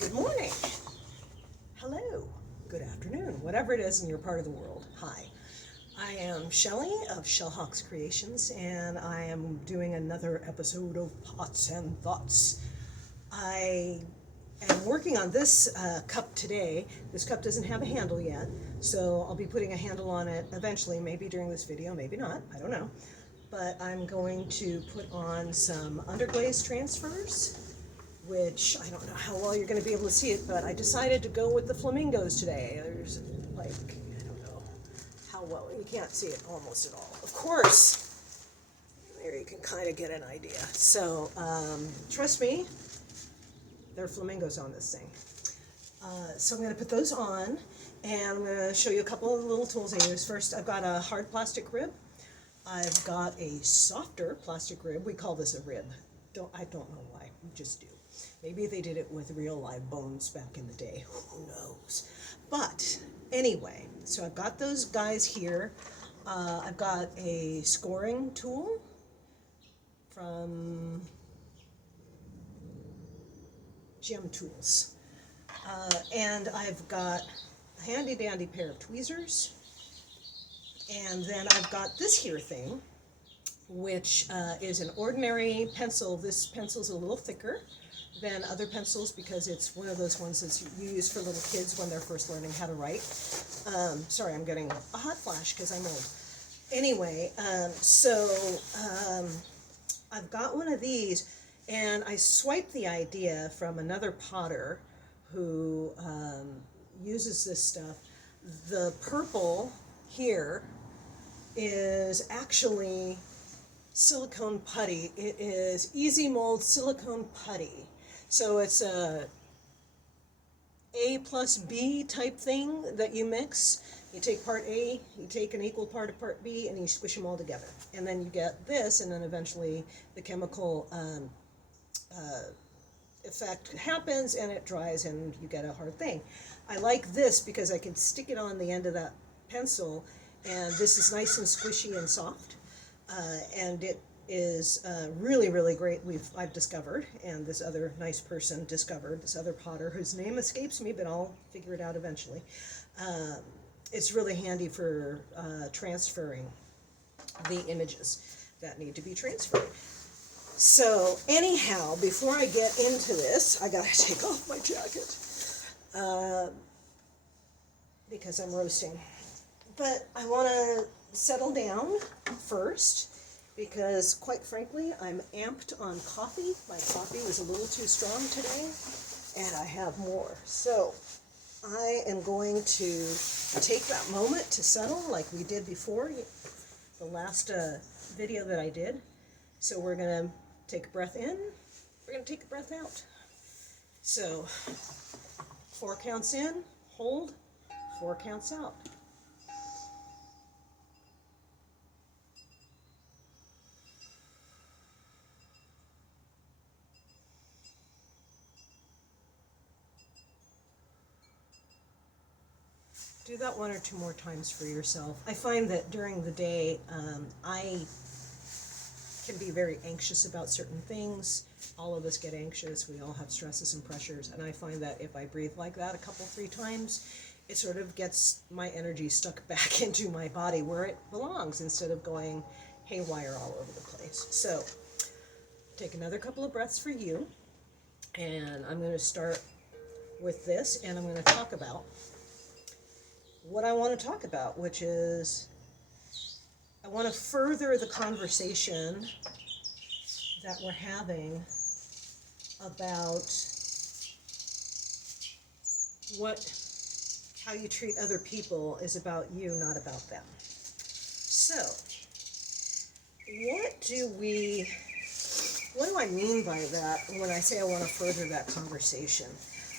Good morning. Hello. Good afternoon. Whatever it is in your part of the world. Hi. I am Shelley of Shellhawks Creations, and I am doing another episode of Pots and Thoughts. I am working on this cup today. This cup doesn't have a handle yet, so I'll be putting a handle on it eventually, maybe during this video, maybe not, I don't know. But I'm going to put on some underglaze transfers, which I don't know how well you're going to be able to see it, but I decided to go with the flamingos today. There's like, I don't know how well, you can't see it almost at all. Of course, there you can kind of get an idea. So, trust me, there are flamingos on this thing. So I'm going to put those on, and I'm going to show you a couple of little tools I use. First, I've got a hard plastic rib. I've got a softer plastic rib. We call this a rib. I don't know why, we just do. Maybe they did it with real live bones back in the day, who knows. But anyway, so I've got those guys here. I've got a scoring tool from Gem Tools. And I've got a handy dandy pair of tweezers. And then I've got this here thing, which is an ordinary pencil. This pencil's a little thicker than other pencils because it's one of those ones that you use for little kids when they're first learning how to write. Sorry, I'm getting a hot flash because I'm old. Anyway, I've got one of these, and I swiped the idea from another potter who uses this stuff. The purple here is actually silicone putty. It is easy mold silicone putty. So it's a plus B type thing that you mix. You take part A, you take an equal part of part B, and you squish them all together. And then you get this, and then eventually the chemical effect happens, and it dries, and you get a hard thing. I like this because I can stick it on the end of that pencil, and this is nice and squishy and soft. And it is really, really great. I've discovered, and this other nice person discovered, this other potter whose name escapes me, but I'll figure it out eventually. It's really handy for transferring the images that need to be transferred. So anyhow, before I get into this, I gotta take off my jacket because I'm roasting. But I want to settle down first because, quite frankly, I'm amped on coffee. My coffee was a little too strong today, and I have more. So I am going to take that moment to settle like we did before, the last video that I did. So we're going to take a breath in, we're going to take a breath out. So 4 counts in, hold, 4 counts out. Do that 1 or 2 more times for yourself. I find that during the day, I can be very anxious about certain things. All of us get anxious. We all have stresses and pressures. And I find that if I breathe like that a couple, 3 times, it sort of gets my energy stuck back into my body where it belongs instead of going haywire all over the place. So take another couple of breaths for you. And I'm going to start with this, and I'm going to talk about what I want to talk about, which is I want to further the conversation that we're having about how you treat other people is about you, not about them. So, what do I mean by that when I say I want to further that conversation?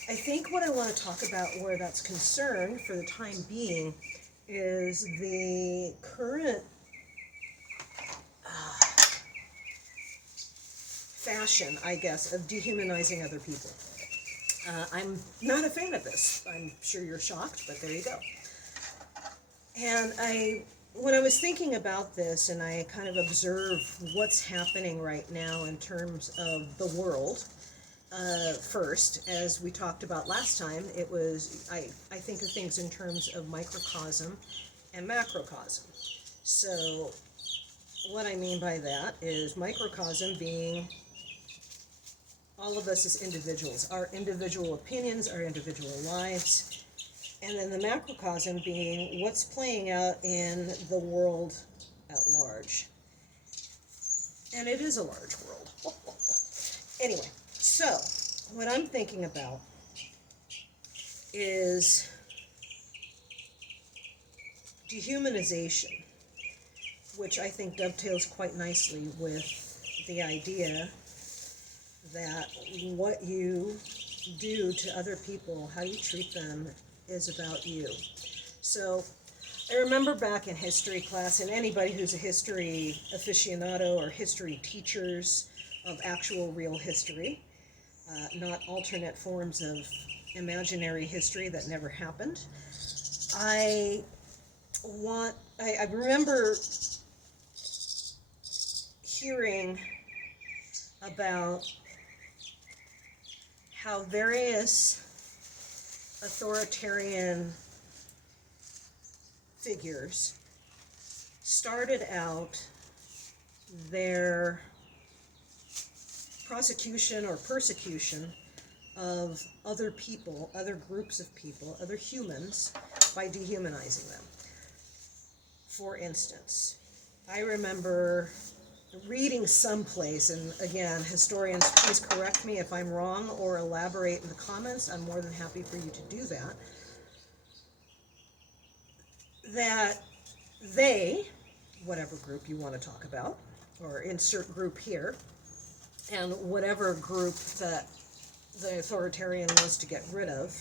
I think what I want to talk about where that's concerned for the time being is the current fashion, I guess, of dehumanizing other people. I'm not a fan of this. I'm sure you're shocked, but there you go. And when I was thinking about this and I kind of observe what's happening right now in terms of the world, first, as we talked about last time, it was, I think of things in terms of microcosm and macrocosm. So what I mean by that is microcosm being all of us as individuals, our individual opinions, our individual lives, and then the macrocosm being what's playing out in the world at large. And it is a large world. Anyway, so what I'm thinking about is dehumanization, which I think dovetails quite nicely with the idea that what you do to other people, how you treat them, is about you. So I remember back in history class, and anybody who's a history aficionado or history teachers of actual real history, not alternate forms of imaginary history that never happened. I remember hearing about how various authoritarian figures started out their prosecution or persecution of other people, other groups of people, other humans, by dehumanizing them. For instance, I remember reading someplace, and again, historians, please correct me if I'm wrong or elaborate in the comments. I'm more than happy for you to do that. That they, whatever group you want to talk about, or insert group here, and whatever group that the authoritarian wants to get rid of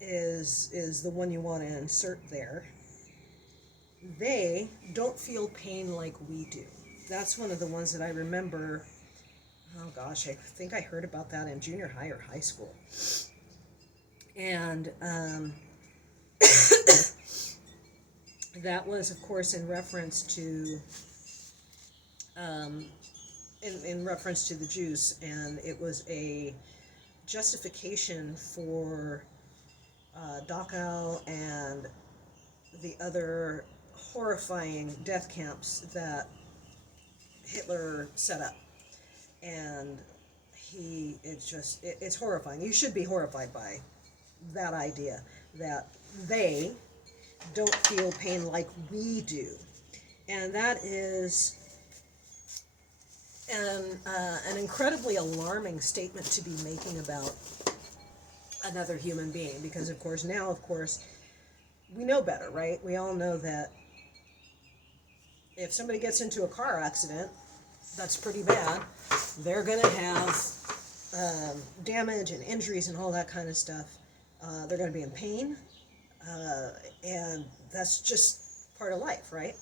is the one you want to insert there. They don't feel pain like we do. That's one of the ones that I remember. Oh gosh, I think I heard about that in junior high or high school. And that was, of course, in reference to in reference to the Jews, and it was a justification for Dachau and the other horrifying death camps that Hitler set up. And it's horrifying. You should be horrified by that idea that they don't feel pain like we do. And that is an incredibly alarming statement to be making about another human being, because of course we know better, right? We all know that if somebody gets into a car accident, that's pretty bad. They're going to have damage and injuries and all that kind of stuff. They're going to be in pain, and that's just part of life, right?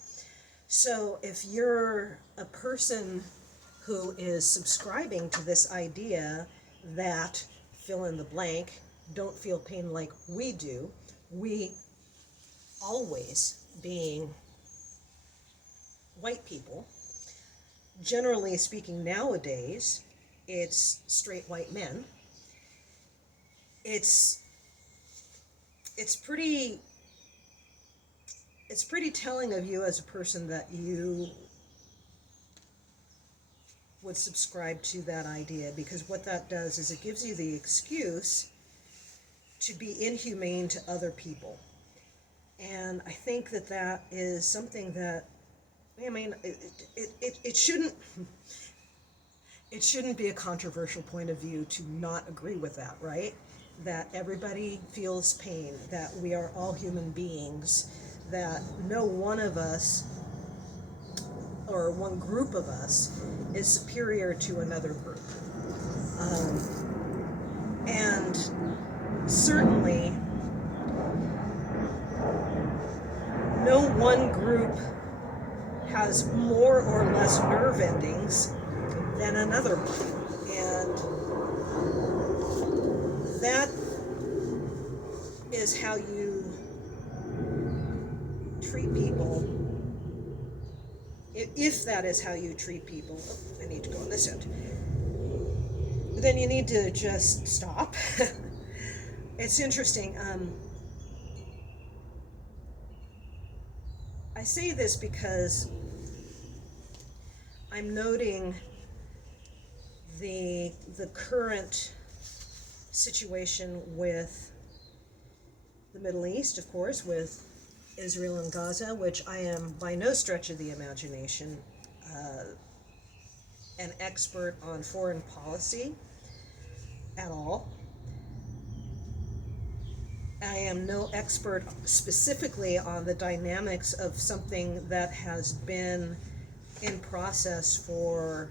So if you're a person who is subscribing to this idea that fill in the blank, don't feel pain like we do, we always being white people, generally speaking nowadays, it's straight white men. It's pretty telling of you as a person that you would subscribe to that idea, because what that does is it gives you the excuse to be inhumane to other people. And I think that that is something that, I mean, it shouldn't be a controversial point of view to not agree with that, right? That everybody feels pain, that we are all human beings, that no one of us or one group of us is superior to another group. And certainly no one group has more or less nerve endings than another one. And that is how you treat people. If that is how you treat people, I need to go on this end. then you need to just stop. It's interesting. I say this because I'm noting the current situation with the Middle East, of course, with Israel and Gaza, which I am by no stretch of the imagination an expert on foreign policy at all. I am no expert specifically on the dynamics of something that has been in process for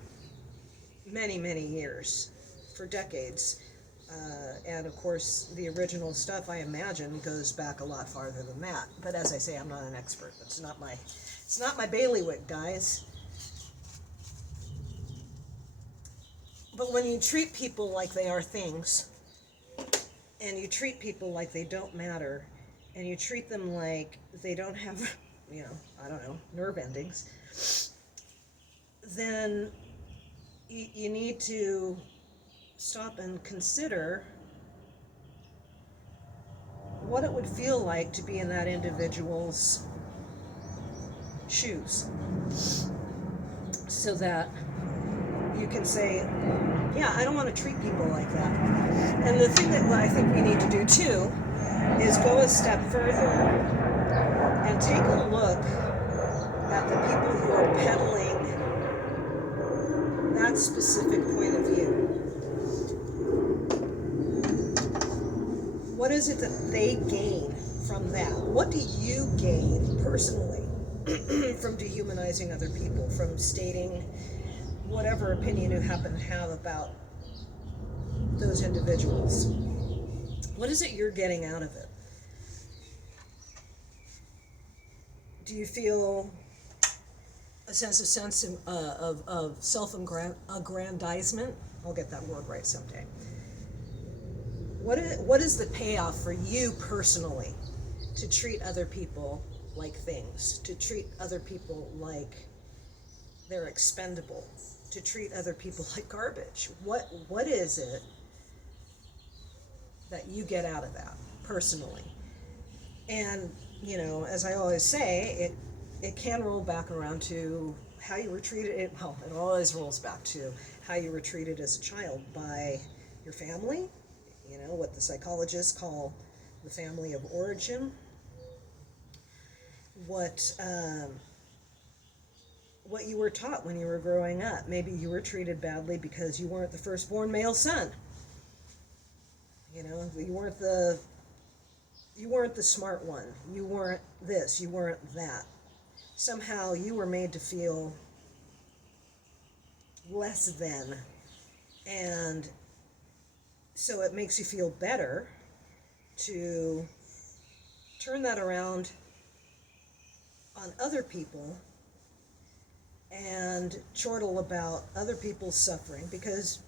many, many years, for decades. And of course, the original stuff, I imagine, goes back a lot farther than that. But as I say, I'm not an expert. It's not my bailiwick, guys. But when you treat people like they are things, and you treat people like they don't matter, and you treat them like they don't have, nerve endings, then you need to stop and consider what it would feel like to be in that individual's shoes, so that you can say, yeah, I don't want to treat people like that. And the thing that I think we need to do too is go a step further and take a look at the people who are peddling that specific point of view. What is it that they gain from that? What do you gain personally from dehumanizing other people, from stating whatever opinion you happen to have about those individuals? What is it you're getting out of it? Do you feel a sense of self-aggrandizement? I'll get that word right someday. What is the payoff for you personally to treat other people like things, to treat other people like they're expendable, to treat other people like garbage? What is it that you get out of that personally? And as I always say, it can roll back around to how you were treated. It always rolls back to how you were treated as a child by your family, what the psychologists call the family of origin, what you were taught when you were growing up. Maybe you were treated badly because you weren't the firstborn male son. You weren't the smart one. You weren't this, you weren't that. Somehow you were made to feel less than. And so it makes you feel better to turn that around on other people and chortle about other people's suffering, because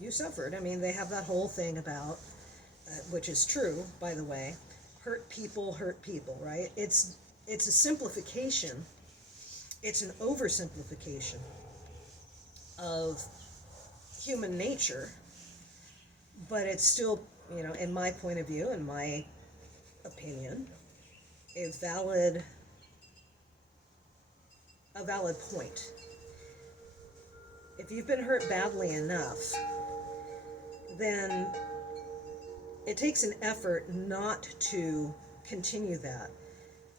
you suffered. I mean, they have that whole thing about which is true, by the way, hurt people, right? It's a simplification. It's an oversimplification of human nature, but it's still, in my point of view, in my opinion, a valid point. If you've been hurt badly enough, then it takes an effort not to continue that.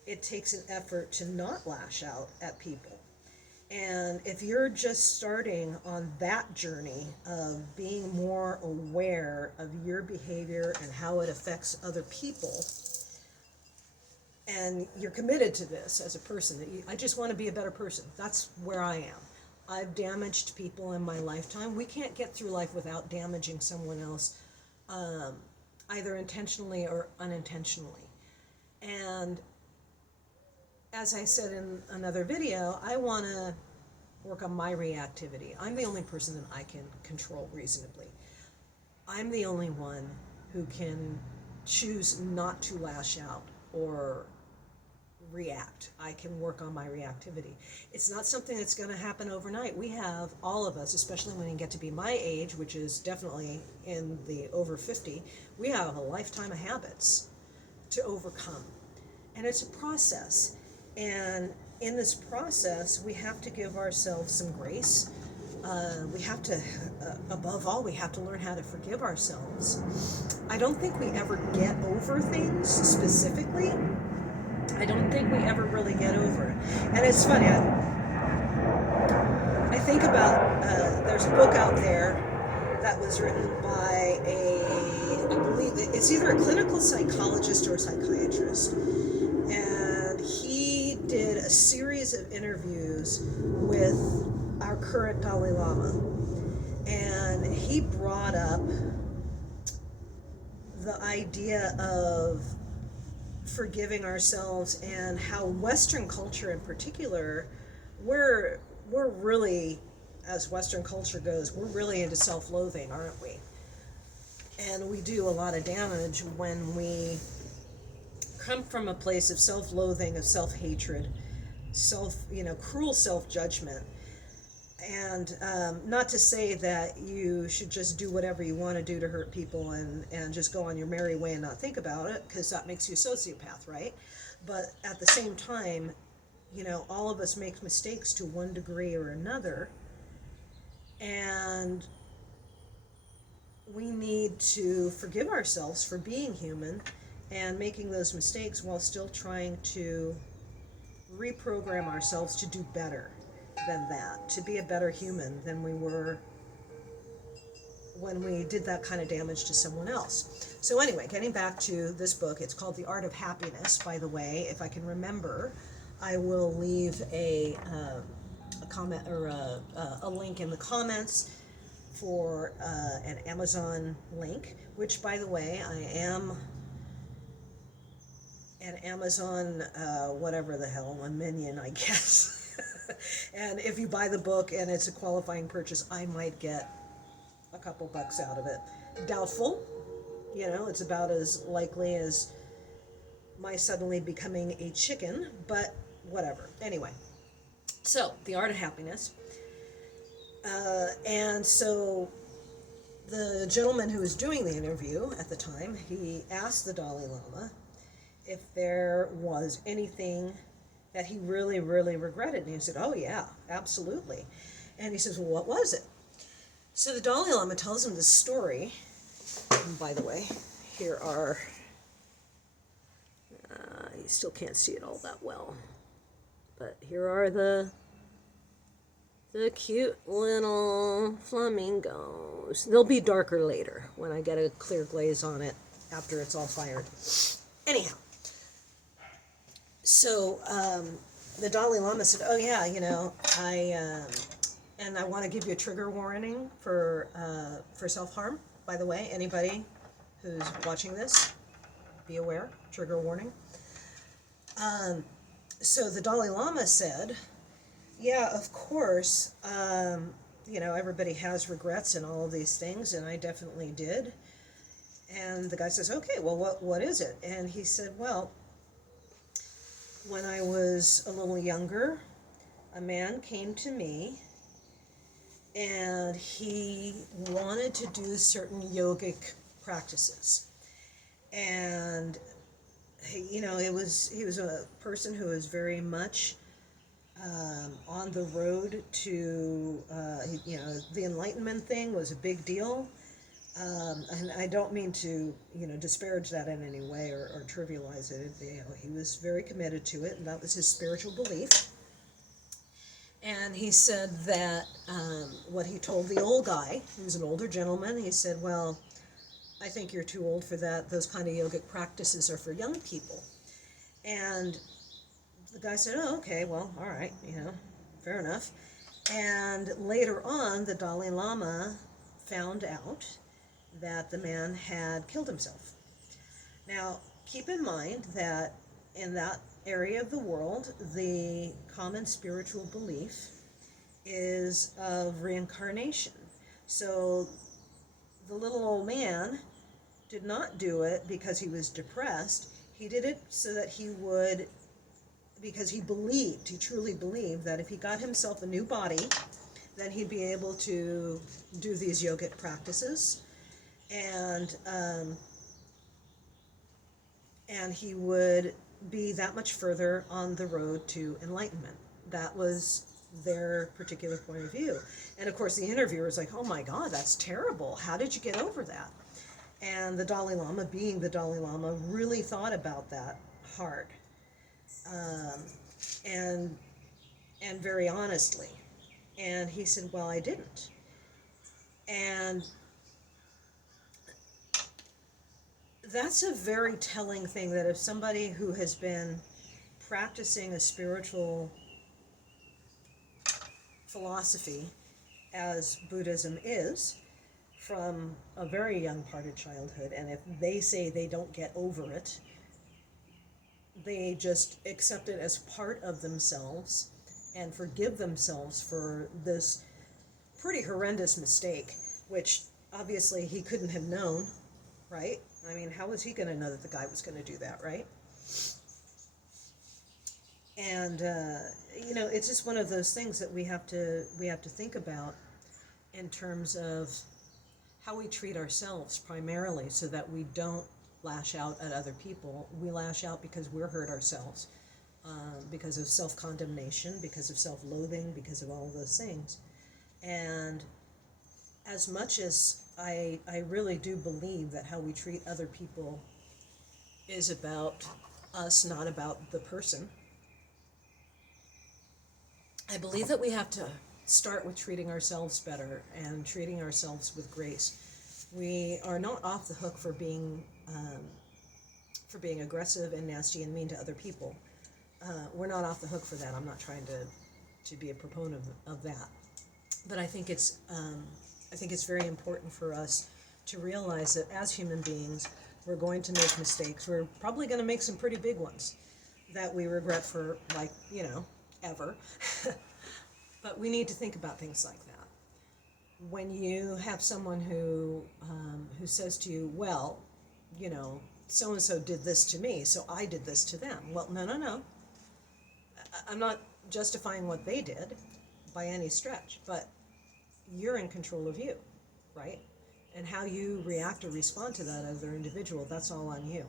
It takes an effort to not lash out at people. And if you're just starting on that journey of being more aware of your behavior and how it affects other people, and you're committed to this as a person, that I just want to be a better person. That's where I am. I've damaged people in my lifetime. We can't get through life without damaging someone else, either intentionally or unintentionally. And as I said in another video, I want to work on my reactivity. I'm the only person that I can control reasonably. I'm the only one who can choose not to lash out or react. I can work on my reactivity. It's not something that's going to happen overnight. We have, all of us, especially when you get to be my age, which is definitely in the over 50, we have a lifetime of habits to overcome. And it's a process. And in this process, we have to give ourselves some grace. We have to, above all, we have to learn how to forgive ourselves. I don't think we ever get over things specifically. I don't think we ever really get over it. And it's funny, I think about, there's a book out there that was written by I believe it's either a clinical psychologist or a psychiatrist. And he did a series of interviews with our current Dalai Lama. And he brought up the idea of forgiving ourselves and how Western culture in particular, we're really, as Western culture goes, we're really into self-loathing, aren't we? And we do a lot of damage when we come from a place of self-loathing, of self-hatred, cruel self-judgment. And not to say that you should just do whatever you want to do to hurt people and just go on your merry way and not think about it, because that makes you a sociopath, right? But at the same time, all of us make mistakes to one degree or another, and we need to forgive ourselves for being human and making those mistakes while still trying to reprogram ourselves to do better than that, to be a better human than we were when we did that kind of damage to someone else. So anyway, getting back to this book, it's called The Art of Happiness, by the way. If I can remember, I will leave a comment or a link in the comments for an Amazon link, which, by the way, I am an Amazon whatever the hell, a minion, I guess. And if you buy the book and it's a qualifying purchase, I might get a couple bucks out of it. Doubtful. It's about as likely as my suddenly becoming a chicken, but whatever. Anyway, so The Art of Happiness. And so the gentleman who was doing the interview at the time, he asked the Dalai Lama if there was anything that he really, really regretted. And he said, oh yeah, absolutely. And he says, well, what was it? So the Dalai Lama tells him this story. And by the way, here are, you still can't see it all that well, but here are the cute little flamingos. They'll be darker later when I get a clear glaze on it after it's all fired. Anyhow, so the Dalai Lama said, oh yeah, and I want to give you a trigger warning for self-harm, by the way. Anybody who's watching this, be aware, trigger warning. So the Dalai Lama said, yeah, of course, everybody has regrets and all of these things, and I definitely did. And the guy says, okay, well, what is it? And he said, well, when I was a little younger, a man came to me and he wanted to do certain yogic practices. And he was a person who was very much on the road to, the Enlightenment thing was a big deal. And I don't mean to, disparage that in any way or trivialize it. He was very committed to it, and that was his spiritual belief. And he said that what he told the old guy, he was an older gentleman, he said, well, I think you're too old for that. Those kind of yogic practices are for young people. And the guy said, oh, okay, well, all right, fair enough. And later on, the Dalai Lama found out that the man had killed himself. Now, keep in mind that in that area of the world, the common spiritual belief is of reincarnation. So the little old man did not do it because he was depressed. He did it so that he would because he truly believed that if he got himself a new body, then he'd be able to do these yogic practices, and he would be that much further on the road to enlightenment. That was their particular point of view. And of course the interviewer was like, oh my God, that's terrible. How did you get over that? And the Dalai Lama, being the Dalai Lama, really thought about that hard, and very honestly. And he said, well, I didn't. And that's a very telling thing, that if somebody who has been practicing a spiritual philosophy, as Buddhism is, from a very young part of childhood, and if they say they don't get over it, they just accept it as part of themselves and forgive themselves for this pretty horrendous mistake, which obviously he couldn't have known, right? I mean, how was he going to know that the guy was going to do that, right? And it's just one of those things that we have to think about in terms of how we treat ourselves primarily, so that we don't lash out at other people. We lash out because we're hurt ourselves, because of self-condemnation, because of self-loathing, because of all those things. And as much as I really do believe that how we treat other people is about us, not about the person, I believe that we have to start with treating ourselves better and treating ourselves with grace. We are not off the hook for being aggressive and nasty and mean to other people. We're not off the hook for that. I'm not trying to be a proponent of that. But I think it's very important for us to realize that as human beings, we're going to make mistakes. We're probably going to make some pretty big ones that we regret for, ever. But we need to think about things like that. When you have someone who says to you, well, so-and-so did this to me, so I did this to them. Well, no. I'm not justifying what they did by any stretch, but you're in control of you, right? And how you react or respond to that other individual, that's all on you.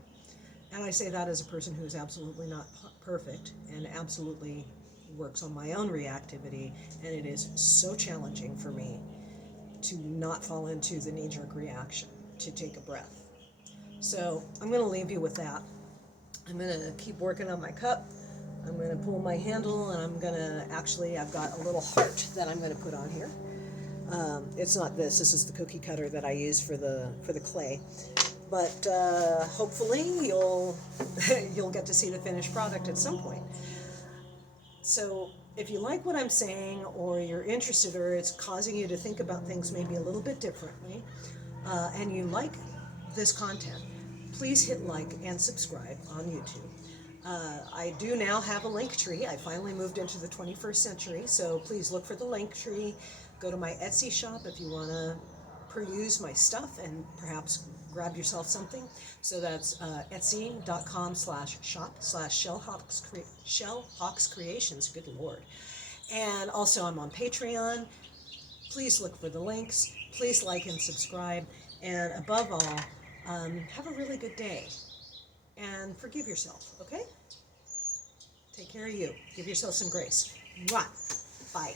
And I say that as a person who is absolutely not perfect and absolutely works on my own reactivity, and it is so challenging for me to not fall into the knee-jerk reaction, to take a breath. So I'm going to leave you with that. I'm going to keep working on my cup. I'm going to pull my handle, and I've got a little heart that I'm going to put on here. It's not this is the cookie cutter that I use for the clay. But hopefully you'll get to see the finished product at some point. So if you like what I'm saying, or you're interested, or it's causing you to think about things maybe a little bit differently, and you like this content, please hit like and subscribe on YouTube. I do now have a link tree. I finally moved into the 21st century, so please look for the link tree. Go to my Etsy shop if you want to peruse my stuff and perhaps grab yourself something. So that's etsy.com/shop/shellhawks creations. Good Lord. And also I'm on Patreon. Please look for the links. Please like and subscribe. And above all, have a really good day. And forgive yourself, okay? Take care of you. Give yourself some grace. Mwah. Bye.